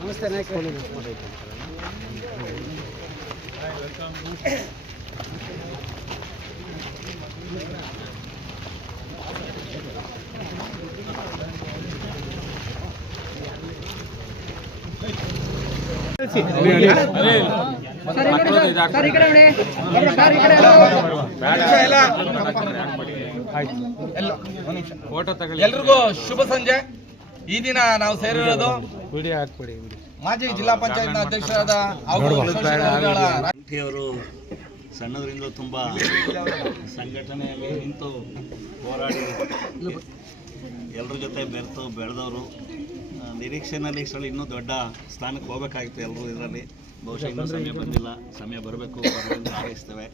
ನಮಸ್ತೆ ನಾಯಕ. ಎಲ್ರಿಗೂ ಶುಭ ಸಂಜೆ. ಈ ದಿನ ನಾವು ಸೇರಿರೋದು ಮಾಜಿ ಜಿಲ್ಲಾ ಪಂಚಾಯತ್ ಅಧ್ಯಕ್ಷರಾದ ಅವರು ಸಣ್ಣದರಿಂದ ತುಂಬ ಸಂಘಟನೆಯಲ್ಲಿ ನಿಂತು ಹೋರಾಡಿ ಎಲ್ಲರ ಜೊತೆ ಬೆರೆತು ಬೆಳೆದವರು. ನಿರೀಕ್ಷೆಯಲ್ಲಿ ಇನ್ನೂ ದೊಡ್ಡ ಸ್ಥಾನಕ್ಕೆ ಹೋಗಬೇಕಾಗಿತ್ತು ಎಲ್ಲರೂ. ಇದರಲ್ಲಿ ಬಹುಶಃ ಇನ್ನೂ ಸಮಯ ಬಂದಿಲ್ಲ, ಸಮಯ ಬರಬೇಕು, ಬರೋದ್ರಿಂದ ಹಾರೈಸ್ತೇವೆ.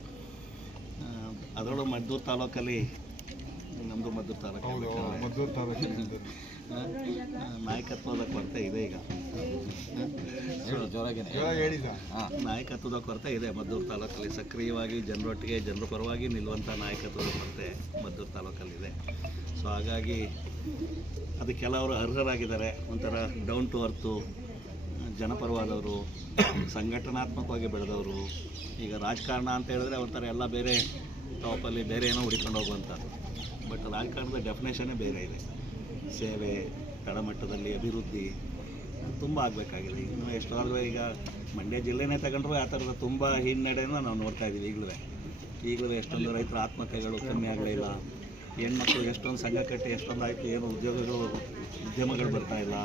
ಅದರಲ್ಲೂ ಮದ್ದೂರು ತಾಲೂಕಲ್ಲಿ, ನಮ್ಮದು ಮದ್ದೂರು ತಾಲೂಕು, ನಾಯಕತ್ವದ ಕೊರತೆ ಇದೆ. ಈಗ ನಾಯಕತ್ವದ ಕೊರತೆ ಇದೆ ಮದ್ದೂರು ತಾಲೂಕಲ್ಲಿ. ಸಕ್ರಿಯವಾಗಿ ಜನರೊಟ್ಟಿಗೆ, ಜನರ ಪರವಾಗಿ ನಿಲ್ಲುವಂಥ ನಾಯಕತ್ವದ ಕೊರತೆ ಮದ್ದೂರು ತಾಲೂಕಲ್ಲಿದೆ. ಸೊ ಹಾಗಾಗಿ ಅದು ಕೆಲವರು ಅರ್ಹರಾಗಿದ್ದಾರೆ, ಒಂಥರ ಡೌನ್ ಟು ಅರ್ತು, ಜನಪರವಾದವರು, ಸಂಘಟನಾತ್ಮಕವಾಗಿ ಬೆಳೆದವರು. ಈಗ ರಾಜಕಾರಣ ಅಂತ ಹೇಳಿದ್ರೆ ಒಂಥರ ಎಲ್ಲ ಬೇರೆ ಟಾಪಲ್ಲಿ ಬೇರೆ ಏನೋ ಹುಡ್ಕೊಂಡು ಹೋಗುವಂಥದ್ದು. ಬಟ್ ರಾಜಕಾರಣದ ಡೆಫಿನೇಷನ್ನೇ ಬೇರೆ ಇದೆ. ಸೇವೆ, ತಳಮಟ್ಟದಲ್ಲಿ ಅಭಿವೃದ್ಧಿ ತುಂಬ ಆಗಬೇಕಾಗಿದೆ. ಇನ್ನು ಎಷ್ಟೊಂದು ಈಗ ಮಂಡ್ಯ ಜಿಲ್ಲೆನೇ ತಗೊಂಡ್ರು ಆ ಥರದ ತುಂಬ ಹಿನ್ನಡೆಯನ್ನು ನಾವು ನೋಡ್ತಾ ಇದ್ದೀವಿ. ಈಗಲೂ ಎಷ್ಟೊಂದು ರೈತರ ಆತ್ಮಹತ್ಯೆಗಳು ಕಮ್ಮಿ ಆಗಲಿಲ್ಲ. ಹೆಣ್ಮಕ್ಳು ಎಷ್ಟೊಂದು ಸಂಘ ಕಟ್ಟಿ ಎಷ್ಟೊಂದು ಆಯಿತು, ಏನು ಉದ್ಯಮಗಳು ಬರ್ತಾಯಿಲ್ಲ.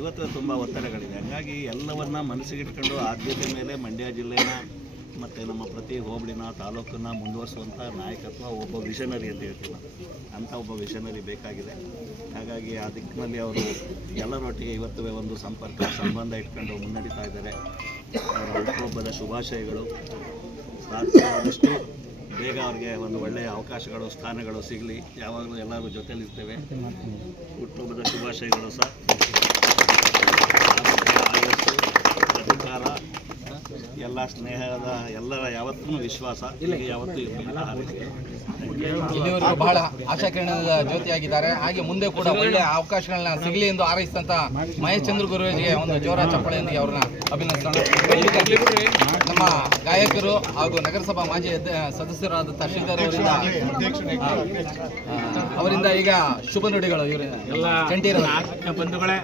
ಇವತ್ತು ತುಂಬ ಒತ್ತಡಗಳಿದೆ. ಹಾಗಾಗಿ ಎಲ್ಲವನ್ನ ಮನಸ್ಸಿಗಿಟ್ಕೊಂಡು ಆದ್ಯತೆ ಮೇಲೆ ಮಂಡ್ಯ ಜಿಲ್ಲೆನ ಮತ್ತು ನಮ್ಮ ಪ್ರತಿ ಹೋಬಳಿನ, ತಾಲೂಕನ್ನು ಮುಂದುವರಿಸುವಂಥ ನಾಯಕತ್ವ, ಒಬ್ಬ ವಿಷನರಿ ಅಂತ ಹೇಳ್ತೀವಿ ಅಂಥ ಒಬ್ಬ ವಿಷನರಿ ಬೇಕಾಗಿದೆ. ಹಾಗಾಗಿ ಆ ದಿಕ್ಕಿನಲ್ಲಿ ಅವರು ಎಲ್ಲರೊಟ್ಟಿಗೆ ಇವತ್ತು ಒಂದು ಸಂಬಂಧ ಇಟ್ಕೊಂಡು ಮುನ್ನಡೀತಾ ಇದ್ದಾರೆ. ಹುಟ್ಟುಹಬ್ಬದ ಶುಭಾಶಯಗಳು. ಸಾಧ್ಯವಾದಷ್ಟು ಬೇಗ ಅವ್ರಿಗೆ ಒಂದು ಒಳ್ಳೆಯ ಅವಕಾಶಗಳು, ಸ್ಥಾನಗಳು ಸಿಗಲಿ. ಯಾವಾಗಲೂ ಎಲ್ಲರೂ ಜೊತೆಲಿರ್ತೇವೆ. ಹುಟ್ಟುಹಬ್ಬದ ಶುಭಾಶಯಗಳು ಸರ್. ಆಯಸ್ಸು, ಅಧಿಕಾರ, ಎಲ್ಲ ಸ್ನೇಹದ, ಎಲ್ಲರ ಯಾವತ್ತೂ ವಿಶ್ವಾಸ ಇಲ್ಲಿಗೆ ಯಾವತ್ತೂ ಇಲ್ಲಿವರೆಗೂ ಬಹಳ ಆಶಾಕಿರಣದ ಜ್ಯೋತಿಯಾಗಿದ್ದಾರೆ. ಹಾಗೆ ಮುಂದೆ ಕೂಡ ಒಳ್ಳೆಯ ಅವಕಾಶಗಳನ್ನ ಸಿಗಲಿ ಎಂದು ಹಾರೈಸಿದಂಥ ಮಹೇಶ್ ಚಂದ್ರ ಗುರುವಿಗೆ ಒಂದು ಜೋರ ಚಪ್ಪಾಳೆಯೊಂದಿಗೆ ಅವ್ರನ್ನ ಅಭಿನಂದಿಸೋಣ. ನಮ್ಮ ಗಾಯಕರು ಹಾಗೂ ನಗರಸಭಾ ಮಾಜಿ ಸದಸ್ಯರಾದಂಥ ಶ್ರೀಧರ್ ಅವರಿಂದ ಈಗ ಶುಭ ನುಡಿಗಳು. ಇವರು ಎಲ್ಲ ಬಂಧುಗಳೇ,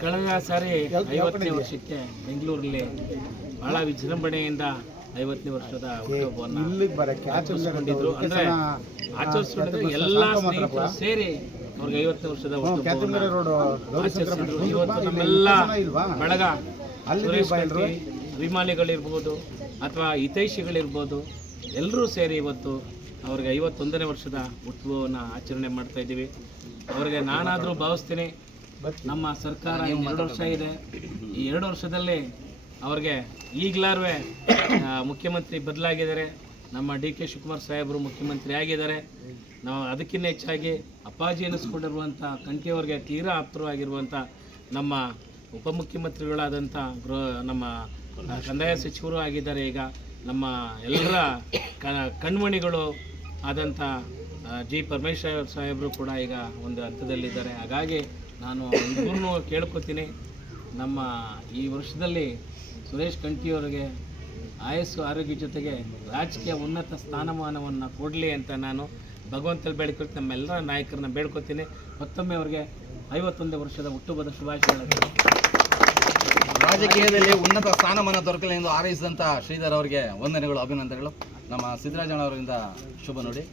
ಕಳೆದ ಸಾರಿ 50ನೇ ವರ್ಷಕ್ಕೆ ಬೆಂಗಳೂರಲ್ಲಿ ಬಹಳ ವಿಜೃಂಭಣೆಯಿಂದ 50ನೇ ವರ್ಷದ ಹುಟ್ಟುಹಬ್ಬವನ್ನು ಆಚರಿಸಿಕೊಂಡಿದ್ರು. ಅಂದರೆ ಆಚರಿಸಿಕೊಂಡಿದ್ರು ಎಲ್ಲ ಸ್ನೇಹಿತರು ಸೇರಿ ಅವ್ರಿಗೆ 50ನೇ ವರ್ಷದ ಹುಟ್ಟುಹಬ್ಬವನ್ನು ಆಚರಿಸಿದ್ರು. ಇವತ್ತು ನಮ್ಮೆಲ್ಲ ಬಳಗ, ಸುರೇಶ್ ಕಟ್ಟಿ ಅಭಿಮಾನಿಗಳಿರ್ಬೋದು ಅಥವಾ ಹಿತೈಷಿಗಳಿರ್ಬೋದು, ಎಲ್ಲರೂ ಸೇರಿ ಇವತ್ತು ಅವ್ರಿಗೆ 51ನೇ ವರ್ಷದ ಹುಟ್ಟುಹಬ್ಬವನ್ನು ಆಚರಣೆ ಮಾಡ್ತಾ ಇದ್ದೀವಿ. ಅವ್ರಿಗೆ ನಾನಾದರೂ ಭಾವಿಸ್ತೀನಿ, ನಮ್ಮ ಸರ್ಕಾರ 2 ವರ್ಷ ಇದೆ. ಈ 2 ವರ್ಷದಲ್ಲಿ ಅವ್ರಿಗೆ ಈಗಲಾರು ಮುಖ್ಯಮಂತ್ರಿ ಬದಲಾಗಿದ್ದಾರೆ. ನಮ್ಮ ಡಿ.ಕೆ. ಶಿವಕುಮಾರ್ ಸಾಹೇಬರು ಮುಖ್ಯಮಂತ್ರಿ ಆಗಿದ್ದಾರೆ. ನಾವು ಅದಕ್ಕಿಂತ ಹೆಚ್ಚಾಗಿ ಅಪ್ಪಾಜಿ ಅನ್ನಿಸ್ಕೊಂಡಿರುವಂಥ ಕಂಠಿಯವ್ರಿಗೆ ತೀರಾ ಆಪ್ತರಾಗಿರುವಂಥ ನಮ್ಮ ಉಪಮುಖ್ಯಮಂತ್ರಿಗಳಾದಂಥ ನಮ್ಮ ಕಂದಾಯ ಸಚಿವರು ಆಗಿದ್ದಾರೆ. ಈಗ ನಮ್ಮ ಎಲ್ಲರ ಕಣ್ಮಣಿಗಳು ಆದಂಥ ಜಿ. ಪರಮೇಶ್ವರ್ ಸಾಹೇಬರು ಕೂಡ ಈಗ ಒಂದು ಹಂತದಲ್ಲಿದ್ದಾರೆ. ಹಾಗಾಗಿ ನಾನು ಇಬ್ಬರನ್ನೂ ಕೇಳ್ಕೊತೀನಿ, ನಮ್ಮ ಈ ವರ್ಷದಲ್ಲಿ ಸುರೇಶ್ ಕಂಠಿಯವರಿಗೆ ಆಯಸ್ಸು, ಆರೋಗ್ಯ ಜೊತೆಗೆ ರಾಜಕೀಯ ಉನ್ನತ ಸ್ಥಾನಮಾನವನ್ನು ಕೊಡಲಿ ಅಂತ ನಾನು ಭಗವಂತಲ್ಲಿ ಬೇಡ್ಕೊಳ್ತೀನಿ. ನಮ್ಮೆಲ್ಲರ ನಾಯಕರನ್ನ ಬೇಡ್ಕೊತೀನಿ. ಮತ್ತೊಮ್ಮೆ ಅವರಿಗೆ 51ನೇ ವರ್ಷದ ಹುಟ್ಟುಹಬ್ಬದ ಶುಭಾಶಯಗಳು. ರಾಜಕೀಯದಲ್ಲಿ ಉನ್ನತ ಸ್ಥಾನಮಾನ ದೊರಕಲಿ ಎಂದು ಹಾರೈಸಿದಂಥ ಶ್ರೀಧರ್ ಅವರಿಗೆ ವಂದನೆಗಳು, ಅಭಿನಂದನೆಗಳು. ನಮ್ಮ ಸಿದ್ದರಾಜಣ್ಣ ಅವರಿಂದ ಶುಭ ನೋಡಿ.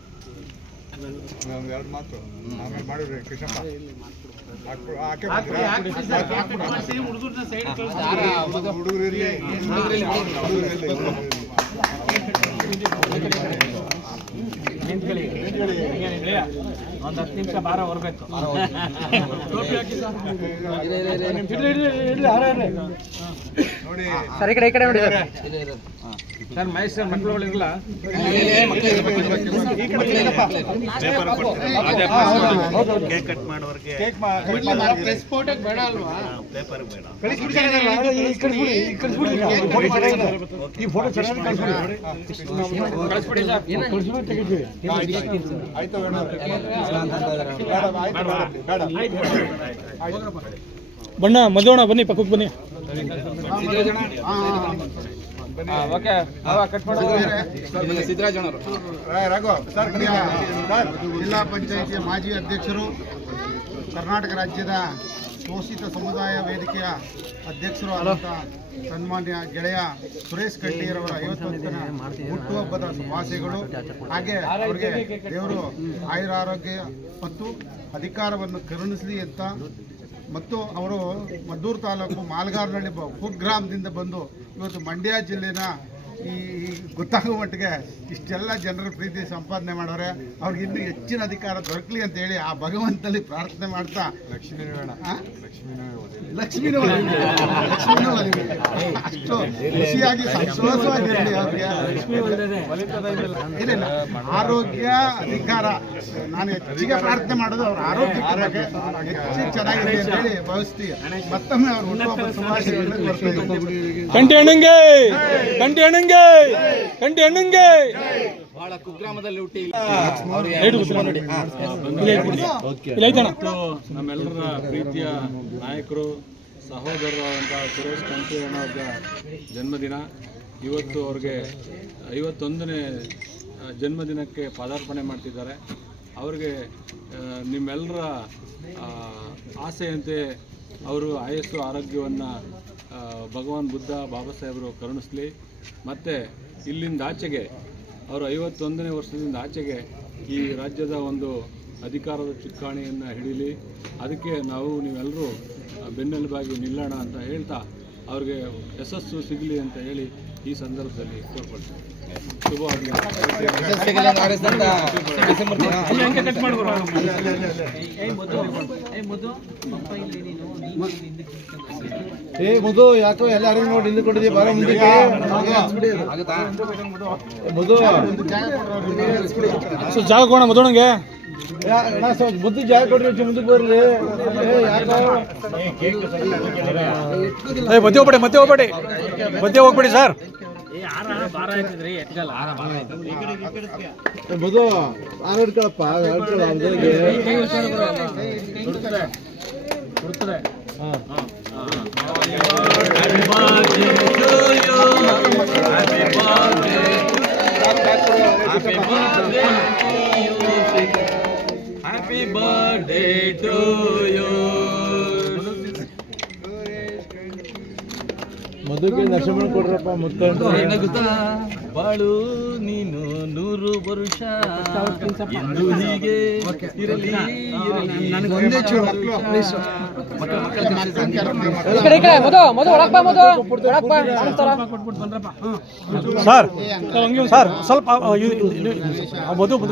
ಒಂದು 10 ನಿಮಿಷ ಬಾರ ಹೊರಬೇಕು. ಸರಿ, ಈ ಕಡೆ ನೋಡಿ. ಸರ್ ಮಹೇಶ್ ಸರ್ ಮಕ್ಕಳುಗಳಿರಲ್ಲ ಕೇಕ್ ಕಟ್ ಮಾಡೋರಿಗೆ ಬೇಡ ಅಲ್ವಾ ಪೇಪರ್ ಬೇಡ. ಬಣ್ಣ ಮದುವಣ ಬನ್ನಿ ಪಕ್ಕಕ್ಕೆ ಬನ್ನಿ. ಸಿದ್ದರಾಜಣ್ಣವರು ಜಿಲ್ಲಾ ಪಂಚಾಯಿತಿಯ ಮಾಜಿ ಅಧ್ಯಕ್ಷರು, ಕರ್ನಾಟಕ ರಾಜ್ಯದ ಶೋಷಿತ ಸಮುದಾಯ ವೇದಿಕೆಯ ಅಧ್ಯಕ್ಷರು ಆದಂಥ ಸನ್ಮಾನ್ಯ ಗೆಳೆಯ ಸುರೇಶ್ ಕಟ್ಟಿಯರವರ 51ನೇ ಹುಟ್ಟುಹಬ್ಬದ ಶುಭಾಶಯಗಳು. ಹಾಗೆ ಅವರಿಗೆ ದೇವರು ಆಯುರಾರೋಗ್ಯ ಮತ್ತು ಅಧಿಕಾರವನ್ನು ಕರುಣಿಸಲಿ ಅಂತ, ಮತ್ತು ಅವರು ಮದ್ದೂರು ತಾಲೂಕು ಮಾಲ್ಗಾರ್ನಹಳ್ಳಿ ಕುಗ್ರಾಮದಿಂದ ಬಂದು ಇವತ್ತು ಮಂಡ್ಯ ಜಿಲ್ಲೆನ ಈ ಗೊತ್ತಾಗುವ ಮಟ್ಟಿಗೆ ಇಷ್ಟೆಲ್ಲ ಜನರ ಪ್ರೀತಿ ಸಂಪಾದನೆ ಮಾಡೋರೆ. ಅವ್ರಿಗೆ ಇನ್ನೂ ಹೆಚ್ಚಿನ ಅಧಿಕಾರ ದೊರಕಲಿ ಅಂತ ಹೇಳಿ ಆ ಭಗವಂತನಲ್ಲಿ ಪ್ರಾರ್ಥನೆ ಮಾಡ್ತಾ ಲಕ್ಷ್ಮೀನೂ ಅಷ್ಟು ಖುಷಿಯಾಗಿ ಸಂತೋಷವಾಗಿರಲಿ ಅವ್ರಿಗೆ. ಏನಿಲ್ಲ, ಆರೋಗ್ಯ ಅಧಿಕಾರ ನಾನು ಹೆಚ್ಚಿಗೆ ಪ್ರಾರ್ಥನೆ ಮಾಡೋದು ಅವ್ರ ಆರೋಗ್ಯದ ಬಗ್ಗೆ ಹೆಚ್ಚು ಚೆನ್ನಾಗಿದೆ ಅಂತ ಹೇಳಿ ಭಾವಿಸ್ತೀವಿ. ಮತ್ತೊಮ್ಮೆ ಅವ್ರು ಹುಟ್ಟುಹಬ್ಬದ ಶುಭಾಶಯಗಳನ್ನು ಕೊಡ್ತೀವಿ. ಕಂಟಿ ಹಣ್ಣಂಗೆ ಕಂಟಿ ಹಣ್ಣಂಗೆ ಕಂಟಿ ಹಣ್ಣಂಗೆ. ಬಹಳ ಕುಗ್ರಾಮದಲ್ಲಿ ಹುಟ್ಟಿ ನಮ್ಮೆಲ್ಲರ ಪ್ರೀತಿಯ ನಾಯಕರು ಸಹೋದರರು ಅಂತ ಸುರೇಶ್ ಕಂಠೇಗೌಡರ ಜನ್ಮದಿನ. ಇವತ್ತು ಅವ್ರಿಗೆ 51ನೇ ಜನ್ಮದಿನಕ್ಕೆ ಪದಾರ್ಪಣೆ ಮಾಡ್ತಿದ್ದಾರೆ. ಅವ್ರಿಗೆ ನಿಮ್ಮೆಲ್ಲರ ಆಸೆಯಂತೆ ಅವರು ಆಯಸ್ಸು ಆರೋಗ್ಯವನ್ನು ಭಗವಾನ್ ಬುದ್ಧ ಬಾಬಾ ಸಾಹೇಬರು ಕರುಣಿಸಲಿ. ಮತ್ತು ಇಲ್ಲಿಂದ ಆಚೆಗೆ ಅವರು 51ನೇ ವರ್ಷದಿಂದ ಆಚೆಗೆ ಈ ರಾಜ್ಯದ ಒಂದು ಅಧಿಕಾರದ ಚುಕ್ಕಾಣಿಯನ್ನು ಹಿಡೀಲಿ. ಅದಕ್ಕೆ ನೀವೆಲ್ಲರೂ ಬೆನ್ನೆಲುಬಾಗಿ ನಿಲ್ಲೋಣ ಅಂತ ಹೇಳ್ತಾ ಅವ್ರಿಗೆ ಯಶಸ್ಸು ಸಿಗಲಿ ಅಂತ ಹೇಳಿ ಈ ಸಂದರ್ಭದಲ್ಲಿ ಕೋರ್ಕೊಳ್ತೀನಿ. ಶುಭವಾಗಲಿ. ಮಧು ಯಾಕೋ ಎಲ್ಲರೂ ನೋಡಿ ಇಲ್ಲಿ ಕೊಟ್ಟಿದ್ದೀವಿ, ಬಾರ ಮುಂದಕ್ಕೆ ಮಧು ಜಾಗ ಕೊಡೋಣ ಮದುವಣಂಗೆ. ಮುದ್ದು ಜಾಗ ಕೊಡ್ರಿ, ಮುಂದಕ್ಕೆ ಬರಲಿ. ಮತ್ತೆ ಹೋಗ್ಬೇಡಿ ಸರ್. ಮಧು ಆರು ಹಿಡ್ಕೊಳಪ್ಪ, Happy birthday to you. ಮಧುಗೆ Lakshmana ಕೊಡ್ರಪ್ಪ. ನಗುತ್ತಾ ಬಾಳು ನೀನು 100 ವರುಷ ಎಂದು ಹೀಗೆ ಇರಲಿ ಒಂದೇ ಚೂರು ಸರ್ ಸರ್ ಸ್ವಲ್ಪ ಮಧು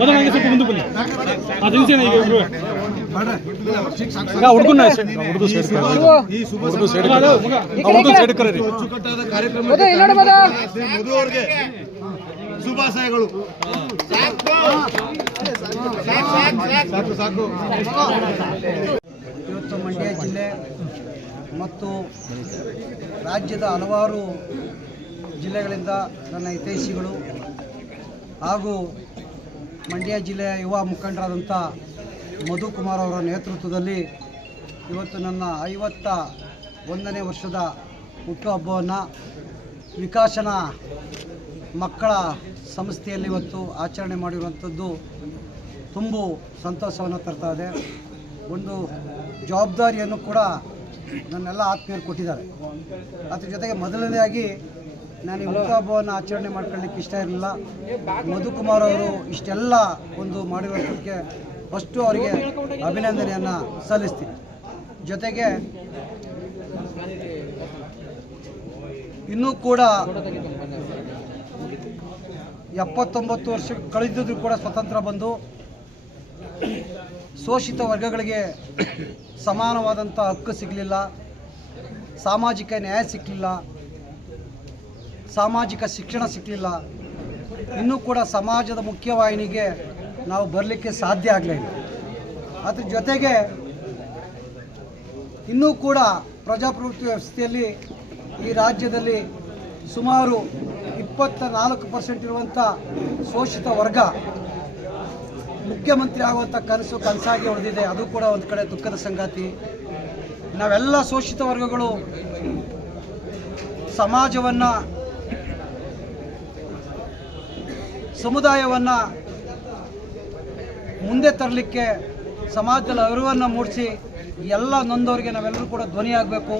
ಮದುವಣಂಗೆ ಸ್ವಲ್ಪ ಮುಂದೆ ಬನ್ನಿ. ಅದು ಹಿಂಸೆನ ಈಗ ಇಬ್ರು ಹುಡುಗನ ಸೈಡ್ ಕರೀರಿ. ಮಧುವರ್ಗೆ ಶುಭಾಶಯಗಳು. ಸಾಕು. ಇವತ್ತು ಮಂಡ್ಯ ಜಿಲ್ಲೆ ಮತ್ತು ರಾಜ್ಯದ ಹಲವಾರು ಜಿಲ್ಲೆಗಳಿಂದ ನನ್ನ ಹಿತೈಷಿಗಳು ಹಾಗೂ ಮಂಡ್ಯ ಜಿಲ್ಲೆಯ ಯುವ ಮುಖಂಡರಾದಂಥ ಮಧುಕುಮಾರ್ ಅವರ ನೇತೃತ್ವದಲ್ಲಿ ಇವತ್ತು ನನ್ನ 51ನೇ ವರ್ಷದ ಹುಟ್ಟುಹಬ್ಬವನ್ನು ವಿಕಾಸನ ಮಕ್ಕಳ ಸಂಸ್ಥೆಯಲ್ಲಿ ಇವತ್ತು ಆಚರಣೆ ಮಾಡಿರುವಂಥದ್ದು ತುಂಬ ಸಂತೋಷವನ್ನು ತರ್ತಾ ಇದೆ. ಒಂದು ಜವಾಬ್ದಾರಿಯನ್ನು ಕೂಡ ನನ್ನೆಲ್ಲ ಆತ್ಮೀಯರು ಕೊಟ್ಟಿದ್ದಾರೆ. ಅದ್ರ ಜೊತೆಗೆ ಮೊದಲನೇದಾಗಿ ನಾನು ಈ ಹುಟ್ಟುಹಬ್ಬವನ್ನು ಆಚರಣೆ ಮಾಡ್ಕೊಳ್ಳಿಕ್ಕೆ ಇಷ್ಟ ಇರಲಿಲ್ಲ. ಮಧುಕುಮಾರ್ ಅವರು ಇಷ್ಟೆಲ್ಲ ಒಂದು ಮಾಡಿರೋದಕ್ಕೆ ಫಸ್ಟು ಅವರಿಗೆ ಅಭಿನಂದನೆಯನ್ನು ಸಲ್ಲಿಸ್ತೀನಿ. ಜೊತೆಗೆ ಇನ್ನೂ ಕೂಡ 79 ವರ್ಷ ಕಳೆದಿದ್ದರೂ ಕೂಡ ಸ್ವತಂತ್ರ ಬಂದು ಶೋಷಿತ ವರ್ಗಗಳಿಗೆ ಸಮಾನವಾದಂಥ ಹಕ್ಕು ಸಿಗಲಿಲ್ಲ, ಸಾಮಾಜಿಕ ನ್ಯಾಯ ಸಿಕ್ಕಲಿಲ್ಲ, ಸಾಮಾಜಿಕ ಶಿಕ್ಷಣ ಸಿಕ್ಕಲಿಲ್ಲ. ಇನ್ನೂ ಕೂಡ ಸಮಾಜದ ಮುಖ್ಯವಾಹಿನಿಗೆ ನಾವು ಬರಲಿಕ್ಕೆ ಸಾಧ್ಯ ಆಗಲಿಲ್ಲ. ಅದ್ರ ಜೊತೆಗೆ ಇನ್ನೂ ಕೂಡ ಪ್ರಜಾಪ್ರಭುತ್ವ ವ್ಯವಸ್ಥೆಯಲ್ಲಿ ಈ ರಾಜ್ಯದಲ್ಲಿ ಸುಮಾರು 24% ಇರುವಂಥ ಶೋಷಿತ ವರ್ಗ ಮುಖ್ಯಮಂತ್ರಿ ಆಗುವಂಥ ಕನಸಾಗಿ ಉಳಿದಿದೆ. ಅದು ಕೂಡ ಒಂದು ಕಡೆ ದುಃಖದ ಸಂಗತಿ. ನಾವೆಲ್ಲ ಶೋಷಿತ ವರ್ಗಗಳು ಸಮಾಜವನ್ನು, ಸಮುದಾಯವನ್ನು ಮುಂದೆ ತರಲಿಕ್ಕೆ, ಸಮಾಜದಲ್ಲಿ ಅರಿವನ್ನು ಮೂಡಿಸಿ ಎಲ್ಲ ನೊಂದವರಿಗೆ ನಾವೆಲ್ಲರೂ ಕೂಡ ಧ್ವನಿಯಾಗಬೇಕು.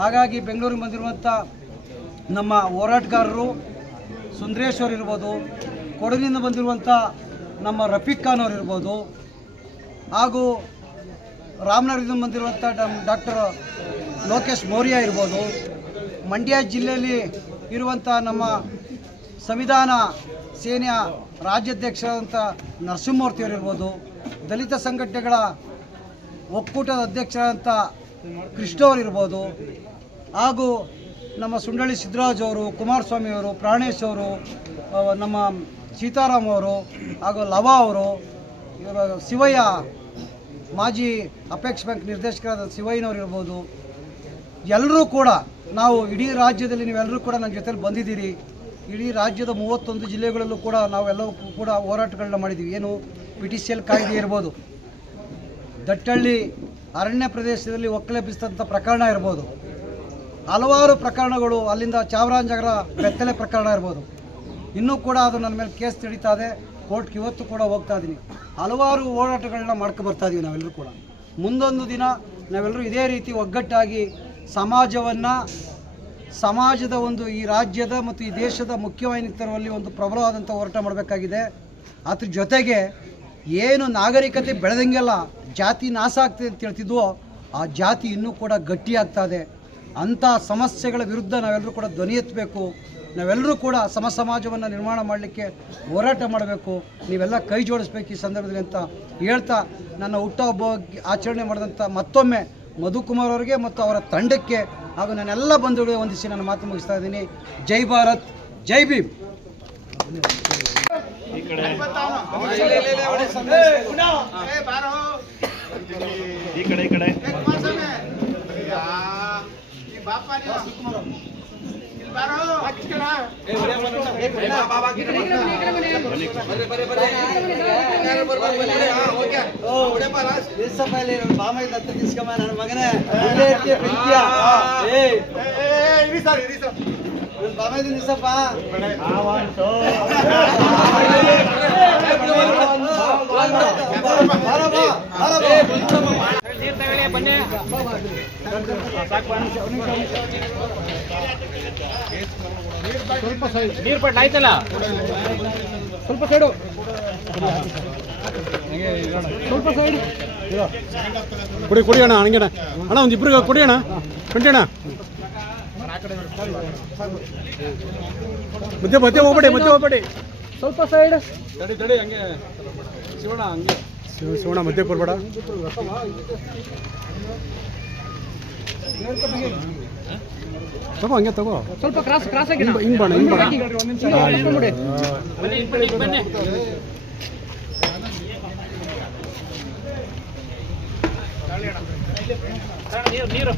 ಹಾಗಾಗಿ ಬೆಂಗಳೂರಿಗೆ ಬಂದಿರುವಂಥ ನಮ್ಮ ಹೋರಾಟಗಾರರು ಸುಂದರೇಶ್ ಅವರು ಇರ್ಬೋದು, ಕೊಡಗಿನಿಂದ ಬಂದಿರುವಂಥ ನಮ್ಮ ರಫೀಕ್ ಖಾನ್ ಅವರು ಇರ್ಬೋದು, ಹಾಗೂ ರಾಮನಗರದಿಂದ ಬಂದಿರುವಂಥ ಡಾಕ್ಟರ್ ಲೋಕೇಶ್ ಮೌರ್ಯ ಇರ್ಬೋದು, ಮಂಡ್ಯ ಜಿಲ್ಲೆಯಲ್ಲಿ ಇರುವಂಥ ನಮ್ಮ ಸಂವಿಧಾನ ಸೇನೆಯ ರಾಜ್ಯಾಧ್ಯಕ್ಷರಾದಂಥ ನರಸಿಂಹಮೂರ್ತಿಯವರು ಇರ್ಬೋದು, ದಲಿತ ಸಂಘಟನೆಗಳ ಒಕ್ಕೂಟದ ಅಧ್ಯಕ್ಷರಾದಂಥ ಕೃಷ್ಣವರು ಇರ್ಬೋದು, ಹಾಗೂ ನಮ್ಮ ಸುಂಡಳ್ಳಿ ಸಿದ್ದರಾಜ್ ಅವರು, ಕುಮಾರಸ್ವಾಮಿ ಅವರು, ಪ್ರಾಣೇಶ್ ಅವರು, ನಮ್ಮ ಸೀತಾರಾಮ್ ಅವರು, ಹಾಗೂ ಲವಾ ಅವರು, ಶಿವಯ್ಯ ಮಾಜಿ ಅಪೆಕ್ಸ್ ಬ್ಯಾಂಕ್ ನಿರ್ದೇಶಕರಾದ ಶಿವಯ್ಯನವರು ಇರ್ಬೋದು, ಎಲ್ಲರೂ ಕೂಡ ನಾವು ಇಡೀ ರಾಜ್ಯದಲ್ಲಿ ನೀವೆಲ್ಲರೂ ಕೂಡ ನನ್ನ ಜೊತೆಲಿ ಬಂದಿದ್ದೀರಿ. ಇಡೀ ರಾಜ್ಯದ 31 ಜಿಲ್ಲೆಗಳಲ್ಲೂ ಕೂಡ ನಾವೆಲ್ಲವೂ ಕೂಡ ಹೋರಾಟಗಳನ್ನ ಮಾಡಿದ್ದೀವಿ. ಏನು PTCL ಕಾಯ್ದೆ ಇರ್ಬೋದು, ದಟ್ಟಳ್ಳಿ ಅರಣ್ಯ ಪ್ರದೇಶದಲ್ಲಿ ಒಕ್ಕಲೆಬ್ಬಿಸಿದಂಥ ಪ್ರಕರಣ ಇರ್ಬೋದು, ಹಲವಾರು ಪ್ರಕರಣಗಳು, ಅಲ್ಲಿಂದ ಚಾಮರಾಜನಗರ ಬೆತ್ತಲೆ ಪ್ರಕರಣ ಇರ್ಬೋದು, ಇನ್ನೂ ಕೂಡ ಅದು ನನ್ನ ಮೇಲೆ ಕೇಸ್ ನಡೀತಾ ಇದೆ. ಕೋರ್ಟ್ಗೆ ಇವತ್ತು ಕೂಡ ಹೋಗ್ತಾ ಇದ್ದೀನಿ. ಹಲವಾರು ಹೋರಾಟಗಳನ್ನ ಮಾಡ್ಕೊಬರ್ತಾ ಇದ್ದೀವಿ ನಾವೆಲ್ಲರೂ ಕೂಡ. ಮುಂದೊಂದು ದಿನ ನಾವೆಲ್ಲರೂ ಇದೇ ರೀತಿ ಒಗ್ಗಟ್ಟಾಗಿ ಸಮಾಜದ ಒಂದು ಈ ರಾಜ್ಯದ ಮತ್ತು ಈ ದೇಶದ ಮುಖ್ಯವಾಹಿನಿ ತರುವಲ್ಲಿ ಒಂದು ಪ್ರಬಲವಾದಂಥ ಹೋರಾಟ ಮಾಡಬೇಕಾಗಿದೆ. ಅದ್ರ ಜೊತೆಗೆ ಏನು ನಾಗರಿಕತೆ ಬೆಳೆದಂಗೆಲ್ಲ ಜಾತಿ ನಾಶ ಆಗ್ತದೆ ಅಂತ ಹೇಳ್ತಿದ್ವೋ, ಆ ಜಾತಿ ಇನ್ನೂ ಕೂಡ ಗಟ್ಟಿಯಾಗ್ತಾ ಇದೆ. ಅಂಥ ಸಮಸ್ಯೆಗಳ ವಿರುದ್ಧ ನಾವೆಲ್ಲರೂ ಕೂಡ ಧ್ವನಿ ಎತ್ತಬೇಕು. ನಾವೆಲ್ಲರೂ ಕೂಡ ಸಮಾಜವನ್ನು ನಿರ್ಮಾಣ ಮಾಡಲಿಕ್ಕೆ ಹೋರಾಟ ಮಾಡಬೇಕು. ನೀವೆಲ್ಲ ಕೈ ಜೋಡಿಸ್ಬೇಕು ಈ ಸಂದರ್ಭದಲ್ಲಿ ಅಂತ ಹೇಳ್ತಾ, ನನ್ನ ಹುಟ್ಟುಹಬ್ಬ ಆಚರಣೆ ಮಾಡಿದಂಥ ಮತ್ತೊಮ್ಮೆ ಮಧುಕುಮಾರ್ ಅವರಿಗೆ ಮತ್ತು ಅವರ ತಂಡಕ್ಕೆ ಹಾಗೂ ನನ್ನೆಲ್ಲ ಬಂಧುಗಳಿಗೆ ವಂದಿಸಿ ನನ್ನ ಮಾತು ಮುಗಿಸ್ತಾ ಇದ್ದೀನಿ. ಜೈ ಭಾರತ್, ಜೈ ಭೀಮ್. ನನ್ನ ಮಗನೇ ಬಾಮೈದು ನಿಸಪ್ಪ ನೀರು ಪಟ್ಟ ಆಯ್ತಲ್ಲ, ಸ್ವಲ್ಪ ಸೈಡು, ಸ್ವಲ್ಪ ಸೈಡ್ ಕುಡಿ ಅಣ್ಣ. ಹಂಗೇಣ ಅಣ್ಣ, ಒಂದು ಇಬ್ರಿಗೆ ಕೊಡಿ ಅಣ್ಣ, ಅಣ್ಣ. ಮಧ್ಯೆ ಹೋಗ್ಬೇಡಿ, ಸ್ವಲ್ಪ ಸೈಡ್ ತಡಿ ಹಂಗೆ ಶಿವಣ್ಣ ಮಧ್ಯೆ ಕೊಡ್ಬೇಡ. ತಗೋ, ಹಂಗೆ ತಗೋ, ಸ್ವಲ್ಪ ಕ್ರಾಸ್ ಆಗಿ ಹಿಂಗ್ ಬಾಣ. ನೀರು